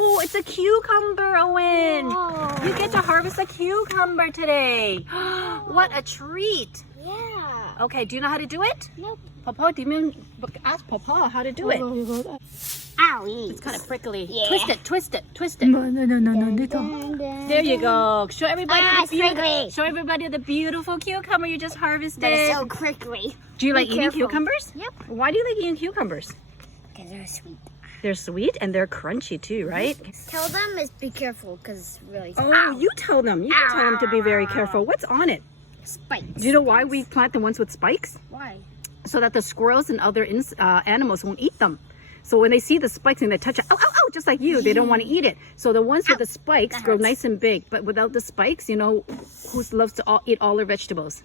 Oh, it's a cucumber, Owen. Whoa. You get to harvest a cucumber today. What a treat. Yeah. Okay, do you know how to do it? Nope. Papa, do you ask Papa how to do it? Owie. It's kind of prickly. Yeah. Twist it, twist it, twist it. No, little. There you go. Show everybody it's the prickly. show everybody the beautiful cucumber you just harvested. But it's so prickly. Do you like Be eating careful. cucumbers? Yep. Why do you like eating cucumbers? Because they're sweet. They're sweet and they're crunchy too, right? Tell them is be careful because it's really Oh, Ow. you tell them. You can tell them to be very careful. What's on it? Spikes. Do you know why we plant the ones with spikes? Why? So that the squirrels and other animals won't eat them. So when they see the spikes and they touch it, oh, oh, oh, just like you, they don't want to eat it. So the ones with the spikes That grow hurts. nice and big, but without the spikes, you know, who loves to eat all their vegetables?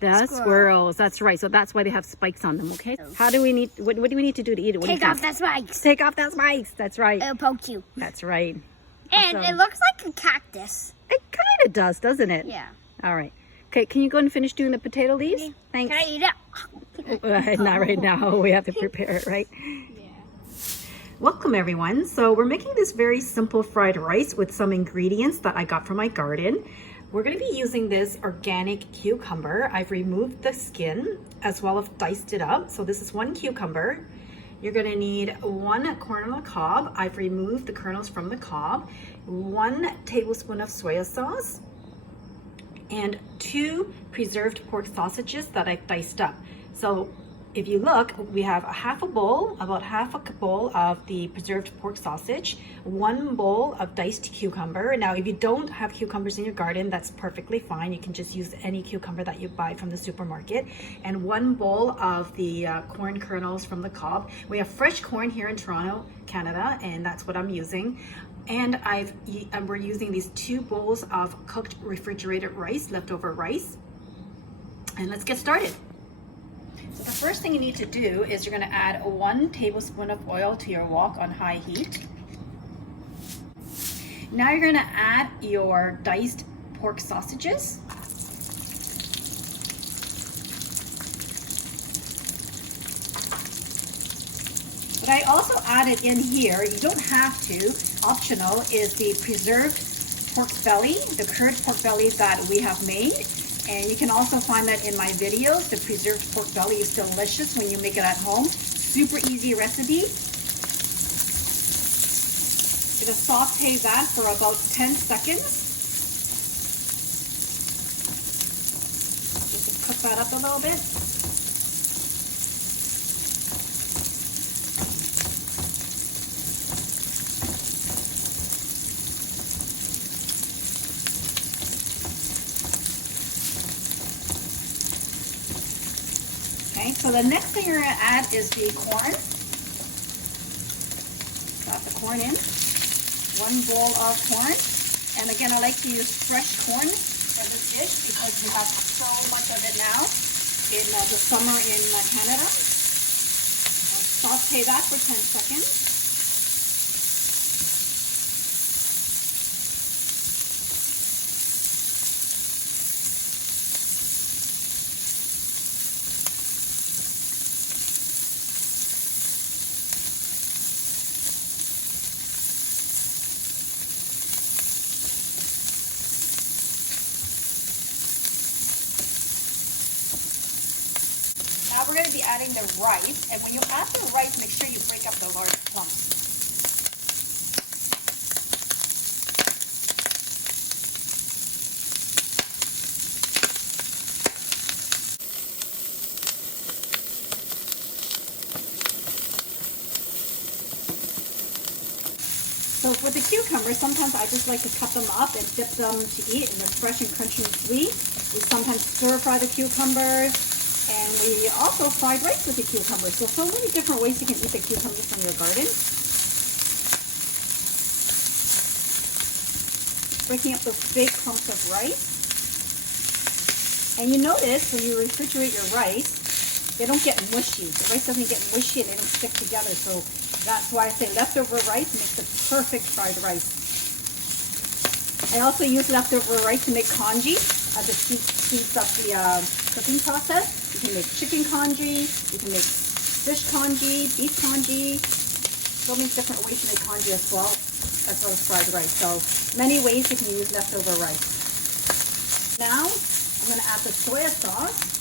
The squirrels. That's right. So that's why they have spikes on them. Okay. How do we need? What do we need to do to eat it? What do you Take off think? that spikes. Take off that spikes. That's right. It'll poke you. That's right. And Awesome. it looks like a cactus. It kind of does, doesn't it? Yeah. All right. Okay. Can you go and finish doing the potato leaves? Okay. Thanks. Can I eat it? Not right now. We have to prepare it, right? Welcome everyone. So we're making this very simple fried rice with some ingredients that I got from my garden. We're going to be using this organic cucumber. I've removed the skin as well as diced it up. So this is one cucumber. You're going to need 1 corn on the cob. I've removed the kernels from the cob. 1 tablespoon of soy sauce. And 2 preserved pork sausages that I've diced up. So if you look, we have about half a bowl of the preserved pork sausage, 1 bowl of diced cucumber. Now, if you don't have cucumbers in your garden, that's perfectly fine. You can just use any cucumber that you buy from the supermarket. And 1 bowl of the corn kernels from the cob. We have fresh corn here in Toronto, Canada, and that's what I'm using. And we're using these 2 bowls of cooked refrigerated rice, leftover rice. And let's get started. So the first thing you need to do is you're going to add 1 tablespoon of oil to your wok on high heat. Now you're going to add your diced pork sausages. But I also added in here, you don't have to, optional, is the preserved pork belly, the curd pork belly that we have made. And you can also find that in my videos. The preserved pork belly is delicious when you make it at home. Super easy recipe. I'm going to saute that for about 10 seconds. Just to cook that up a little bit. Okay, so the next thing you're going to add is the corn. Got the corn in. 1 bowl of corn. And again, I like to use fresh corn as a dish because we have so much of it now in the summer in Canada. I'll saute that for 10 seconds. Now we're going to be adding the rice, and when you add the rice, make sure you break up the large clumps. So with the cucumbers, sometimes I just like to cut them up and dip them to eat, and they're fresh and crunchy and sweet. We sometimes stir fry the cucumbers. And we also fried rice with the cucumbers. So many different ways you can eat the cucumbers from your garden. Breaking up those big clumps of rice. And you notice when you refrigerate your rice, they don't get mushy. The rice doesn't get mushy and they don't stick together. So that's why I say leftover rice makes the perfect fried rice. I also use leftover rice to make congee as it speeds up the cooking process. You can make chicken congee, you can make fish congee, beef congee, so many different ways to make congee as well. as well as fried rice. So many ways you can use leftover rice. Now I'm going to add the soy sauce.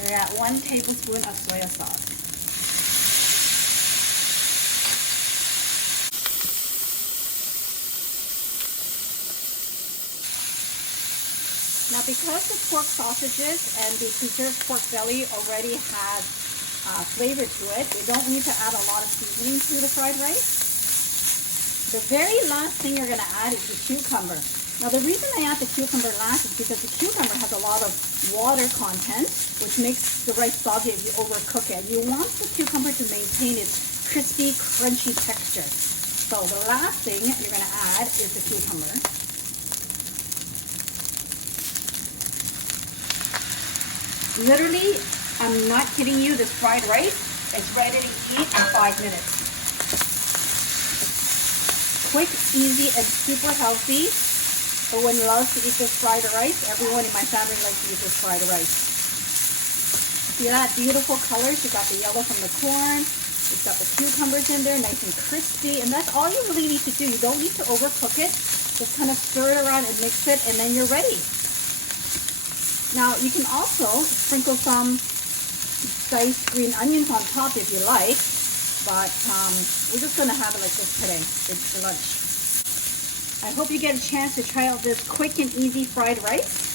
We're at 1 tablespoon of soy sauce. Now because the pork sausages and the preserved pork belly already have flavor to it, we don't need to add a lot of seasoning to the fried rice. The very last thing you're going to add is the cucumber. Now the reason I add the cucumber last is because the cucumber has a lot of water content, which makes the rice soggy if you overcook it. You want the cucumber to maintain its crispy, crunchy texture. So the last thing you're going to add is the cucumber. Literally, I'm not kidding you, this fried rice is ready to eat in 5 minutes. Quick, easy, and super healthy. Owen loves to eat this fried rice. Everyone in my family likes to eat this fried rice. See that beautiful colors? You got the yellow from the corn. You've got the cucumbers in there, nice and crispy. And that's all you really need to do. You don't need to overcook it. Just kind of stir it around and mix it, and then you're ready. Now, you can also sprinkle some diced green onions on top if you like. But we're just going to have it like this today. It's for lunch. I hope you get a chance to try out this quick and easy fried rice.